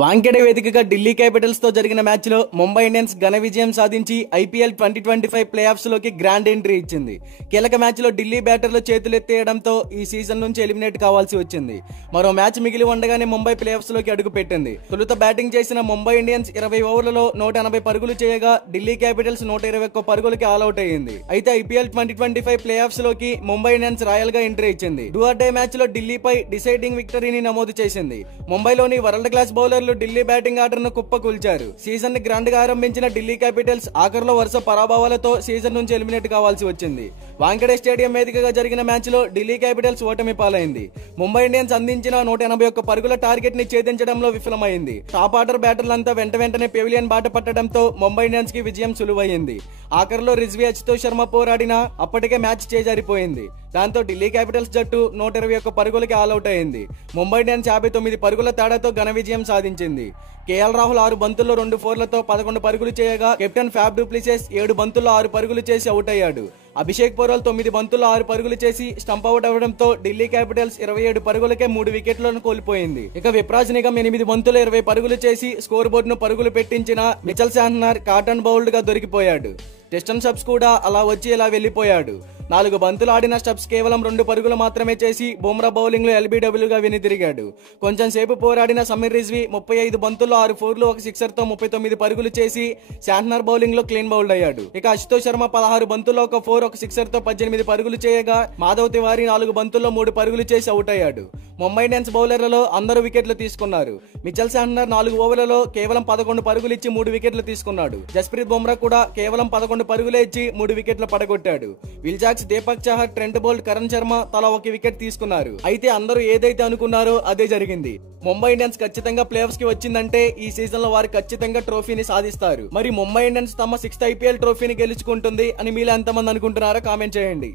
వాంఖేడే వేదికగా ఢిల్లీ క్యాపిటల్స్ తో జరిగిన మ్యాచ్ లో ముంబై ఇండియన్స్ ఘన విజయం సాధించి ఐపీఎల్ 2025 ప్లే ఆఫ్స్ లోకి గ్రాండ్ ఎంట్రీ ఇచ్చింది. కీలక మ్యాచ్ లో ఢిల్లీ బ్యాటర్లు చేతులెత్తేయడంతో ఈ సీజన్ నుంచి ఎలిమినేట్ కావాల్సి వచ్చింది. మరో మ్యాచ్ మిగిలి ఉండగానే ముంబై ప్లే ఆఫ్స్ లోకి అడుగు పెట్టింది. తొలుత బ్యాటింగ్ చేసిన ముంబై ఇండియన్స్ 20 ఓవర్లలో 180 పరుగులు చేయగా ఢిల్లీ క్యాపిటల్స్ 121 పరుగులకి ఆల్అౌట్ అయ్యింది. అయితే ఐపీఎల్ 2025 ప్లే ఆఫ్స్ లోకి ముంబై ఇండియన్స్ రాయల్ గా ఎంట్రీ ఇచ్చింది. డూ ఆర్ డే మ్యాచ్ లో ఢిల్లీపై డిసైడింగ్ విక్టరీని నమోదు చేసింది. ముంబైలోని world class bowler Delhi batting order ను కుప్పకూల్చారు. సీజన్ ని గ్రాండ్ గా ఆరంభించిన ఢిల్లీ క్యాపిటల్స్ ఆఖరులో వరుస పరాభవాలతో సీజన్ నుంచి ఎలిమినేట్ కావాల్సి వచ్చింది. వాంఖేడే స్టేడియం వేదికగా జరిగిన మ్యాచ్ లో ఢిల్లీ క్యాపిటల్స్ ఓటమి పాలైంది. ముంబై ఇండియన్స్ అందించిన 181 పరుగుల టార్గెట్ ని ఛేదించడంలో విఫలమైంది. టాప్ ఆర్డర్ బ్యాటర్లంతా వెంటనే పెవిలియన్ బాట పట్టడంతో ముంబై ఇండియన్స్ కి విజయం సులువైంది. ఆఖరులో రిజ్వీ అచ్యుత్ శర్మ పోరాడినా అప్పటికే మ్యాచ్ చేజారిపోయింది. దాంతో ఢిల్లీ క్యాపిటల్స్ జట్టు 121 పరుగులకి ఆల్అౌట్ అయింది. ముంబై ఇండియన్స్ 59 పరుగుల తేడాతో ఘన విజయం సాధించింది. కేఎల్ రాహుల్ 6 బంతుల్లో 2 ఫోర్లతో 11 పరుగులు చేయగా కెప్టెన్ ఫ్యాబ్ డు ప్లెసిస్ 7 బంతుల్లో 6 పరుగులు చేసి అవుట్ అయ్యాడు. అభిషేక్ పోరోల్ 9 బంతుల్లో 6 పరుగులు చేసి స్టంప్ అవుట్ అవడంతో ఢిల్లీ క్యాపిటల్స్ 27 పరుగులకే 3 వికెట్లను కోల్పోయింది. ఇక విప్రాజ్ నిగమ్ 8 బంతుల్లో 20 పరుగులు చేసి స్కోర్ బోర్డు ను పరుగులు పెట్టించిన మిచెల్ శాంట్నర్ కాటన్ బౌల్డ్ గా దొరికిపోయాడు. టెస్టన్ స్టబ్స్ కూడా అలా వచ్చి ఇలా వెళ్లిపోయాడు. 4 బంతులు ఆడిన స్టబ్స్ కేవలం 2 పరుగులు మాత్రమే చేసి బుమ్రా బౌలింగ్ లో ఎల్బీడబ్ల్యూ గా వెనుదిరిగాడు. కొంచెం సేపు పోరాడిన సమీర్ రిజ్వీ 35 బంతుల్లో 6 ఫోర్లు 1 సిక్సర్ తో 39 పరుగులు చేసి శాంట్నర్ బౌలింగ్ లో క్లీన్ బౌల్డ్ అయ్యాడు. ఇక అశుతోష్ శర్మ 16 బంతుల్లో 1 ఫోర్ 1 సిక్సర్ తో 18 పరుగులు చేయగా మాధవ్ తివారీ 4 బంతుల్లో 3 పరుగులు చేసి అవుట్ అయ్యాడు. ముంబై ఇండియన్స్ బౌలర్లలో అందరూ వికెట్లు తీసుకున్నారు. మిచెల్ శాంట్నర్ 4 ఓవర్లలో కేవలం 11 పరుగులు ఇచ్చి 3 వికెట్లు తీసుకున్నాడు. జస్ప్రీత్ బుమ్రా కూడా కేవలం 11 పరుగులే ఇచ్చి 3 వికెట్లు పడగొట్టాడు. Will Jacks, Deepak Chahar, Trent Boult, Karan Sharma తలా 1 వికెట్ తీసుకున్నారు. అయితే అందరూ ఏదైతే అనుకున్నారో అదే జరిగింది. ముంబై ఇండియన్స్ ఖచ్చితంగా ప్లే ఆఫ్స్ కి వచ్చిందంటే ఈ సీజన్ లో వారు ఖచ్చితంగా ట్రోఫీని సాధిస్తారు. మరి ముంబై ఇండియన్స్ తమ 6th ఐపీఎల్ ట్రోఫీని గెలుచుకుంటుంది అని మీలో ఎంతమంది అనుకుంటున్నారో కామెంట్ చేయండి.